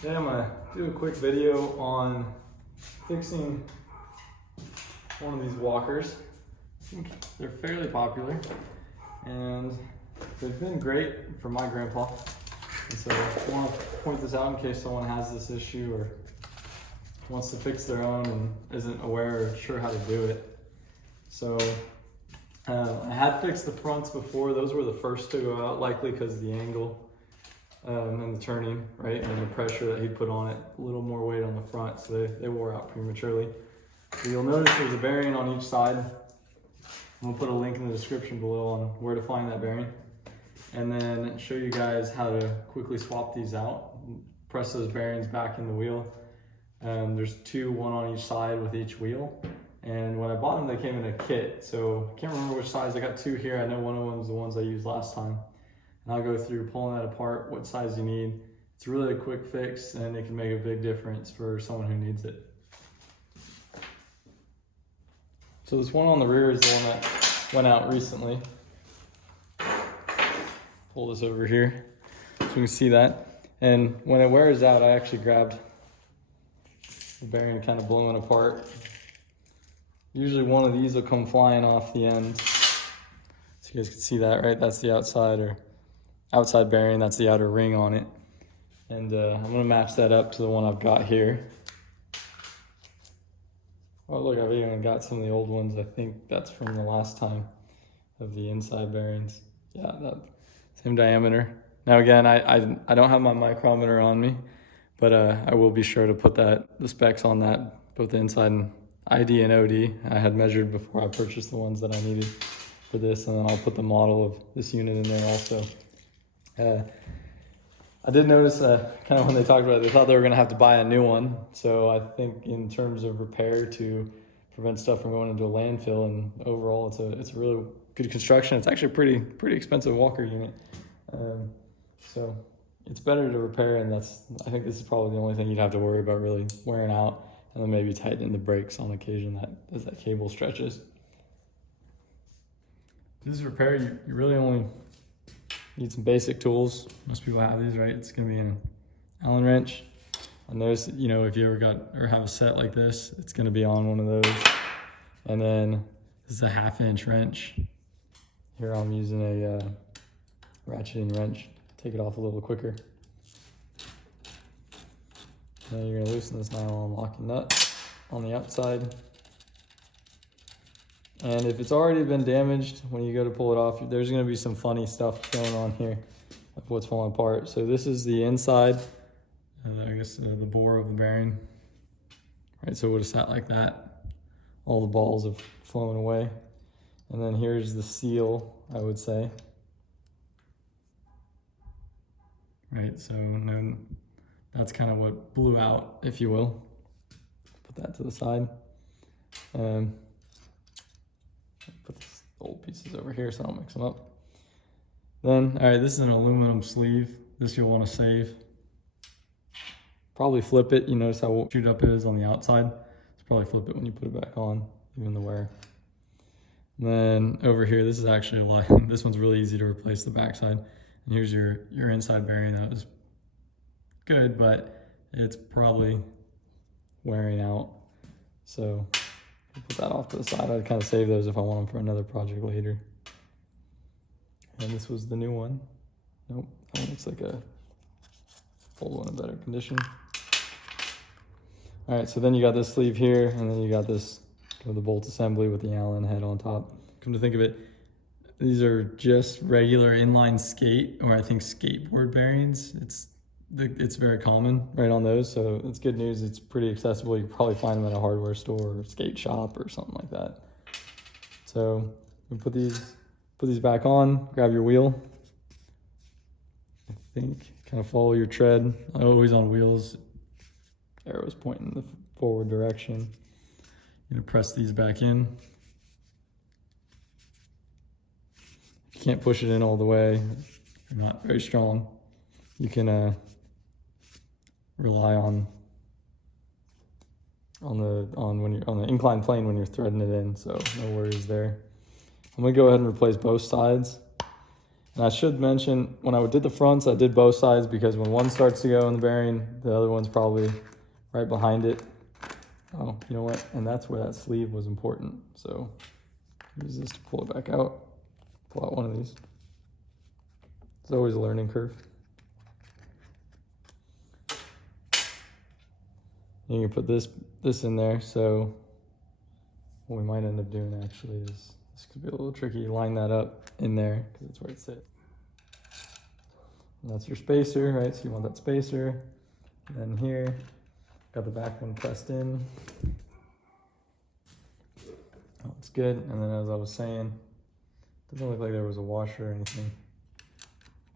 Today I'm gonna do a quick video on fixing one of these walkers. I think they're fairly popular and they've been great for my grandpa. And so I want to point this out in case someone has this issue or wants to fix their own and isn't aware or sure how to do it. So I had fixed the fronts before. Those were the first to go out, likely because of the angle and the turning, right? And the pressure that he put on it, a little more weight on the front, so they wore out prematurely. So you'll notice there's a bearing on each side. I'm gonna put a link in the description below on where to find that bearing. And then show you guys how to quickly swap these out. Press those bearings back in the wheel. There's two, one on each side with each wheel. And when I bought them, they came in a kit. So I can't remember which size. I got two here. I know one of them is the ones I used last time. And I'll go through pulling that apart, what size you need. It's really a quick fix and it can make a big difference for someone who needs it. So this one on the rear is the one that went out recently. Pull this over here so you can see that. And when it wears out, I actually grabbed the bearing kind of blowing apart. Usually one of these will come flying off the end. So you guys can see that, right? That's the outside bearing, that's the outer ring on it. And I'm gonna match that up to the one I've got here. Oh look, I've even got some of the old ones. I think that's from the last time of the inside bearings. Yeah, that same diameter. Now again, I don't have my micrometer on me, but I will be sure to put the specs on that, both the inside and ID and OD. I had measured before I purchased the ones that I needed for this, and then I'll put the model of this unit in there also. I did notice kind of when they talked about it, they thought they were going to have to buy a new one. So I think in terms of repair to prevent stuff from going into a landfill, and overall it's a really good construction. It's actually a pretty expensive walker unit. So it's better to repair, and I think this is probably the only thing you'd have to worry about really wearing out, and then maybe tightening the brakes on occasion as that cable stretches. This is repair, you really only need some basic tools. Most people have these, right? It's gonna be an Allen wrench. I noticed, if you ever have a set like this, it's gonna be on one of those. And then this is a 1/2-inch wrench. Here I'm using a ratcheting wrench. Take it off a little quicker. Now you're gonna loosen this nylon locking nut on the outside. And if it's already been damaged, when you go to pull it off, there's gonna be some funny stuff going on here of what's falling apart. So this is the inside, I guess the bore of the bearing. Right, so it would have sat like that. All the balls have flown away. And then here's the seal, I would say. Right, so that's kind of what blew out, if you will. Put that to the side. Put these old pieces over here so I don't mix them up. Then, all right, this is an aluminum sleeve. This you'll want to save. Probably flip it. You notice how chewed up it is on the outside. So probably flip it when you put it back on, even the wear. And then over here, this is actually this one's really easy to replace the backside. And here's your inside bearing. That was good, but it's probably wearing out. So put that off to the side. I'd kind of save those if I want them for another project later. And this was the new one. Nope, that one looks like a old one in better condition. All right, so then you got this sleeve here, and then you got this the bolt assembly with the Allen head on top. Come to think of it, these are just regular inline skate, or I think skateboard bearings. It's very common right on those, so it's good news. It's pretty accessible. You can probably find them at a hardware store or skate shop or something like that. So we put these back on, grab your wheel. I think kind of follow your tread. Always on wheels, arrows pointing in the forward direction. You're gonna press these back in. You can't push it in all the way. You're not very strong. You can rely on the inclined plane when you're threading it in, so no worries there. I'm gonna go ahead and replace both sides. And I should mention, when I did the fronts, I did both sides because when one starts to go in the bearing, the other one's probably right behind it. Oh, you know what? And that's where that sleeve was important. So use this to pull it back out. Pull out one of these. It's always a learning curve. You can put this in there. So what we might end up doing actually is, this could be a little tricky. Line that up in there because that's where it sits. And that's your spacer, right? So you want that spacer. And then here, got the back one pressed in. Oh, it's good. And then as I was saying, doesn't look like there was a washer or anything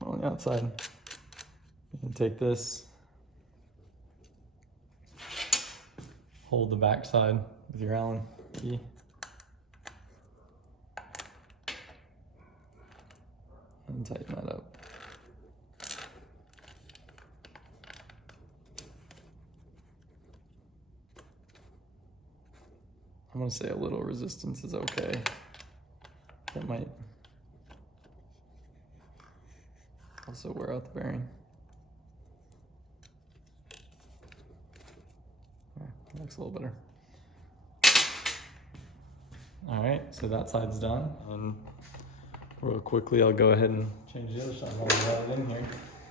on the outside. You can take this, hold the back side with your Allen key. And tighten that up. I'm gonna say a little resistance is okay. That might also wear out the bearing. Looks a little better. All right, so that side's done. And real quickly, I'll go ahead and change the other side while we have it in here.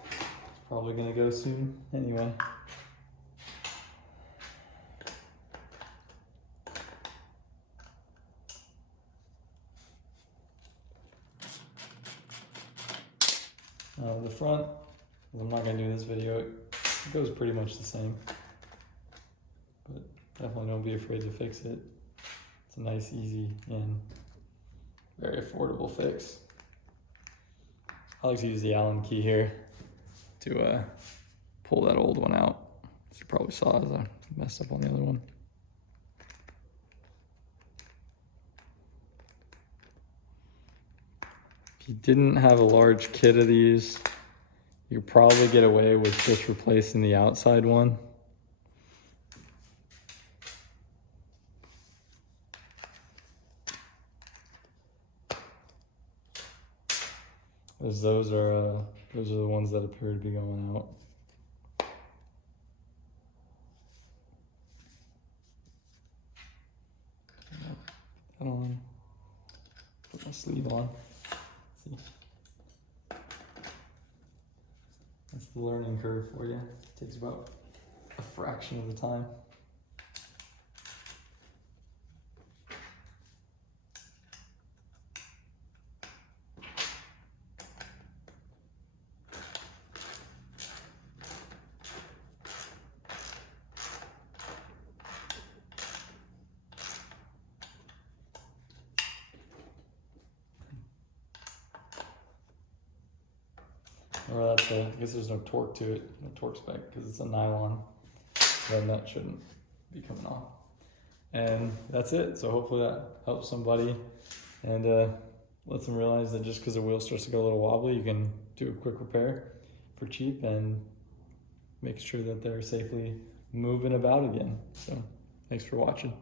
It's probably gonna go soon anyway. The front, I'm not gonna do this video, it goes pretty much the same. But definitely don't be afraid to fix it. It's a nice, easy, and very affordable fix. I like to use the Allen key here to pull that old one out. As you probably saw as I messed up on the other one. If you didn't have a large kit of these, you could probably get away with just replacing the outside one. As those are the ones that appear to be going out. Put that on. Put my sleeve on. Let's see. That's the learning curve for you. It takes about a fraction of the time. Or that's I guess there's no torque to it, no torque spec, because it's a nylon. That nut shouldn't be coming off. And that's it. So hopefully that helps somebody and lets them realize that just because the wheel starts to go a little wobbly, you can do a quick repair for cheap and make sure that they're safely moving about again. So thanks for watching.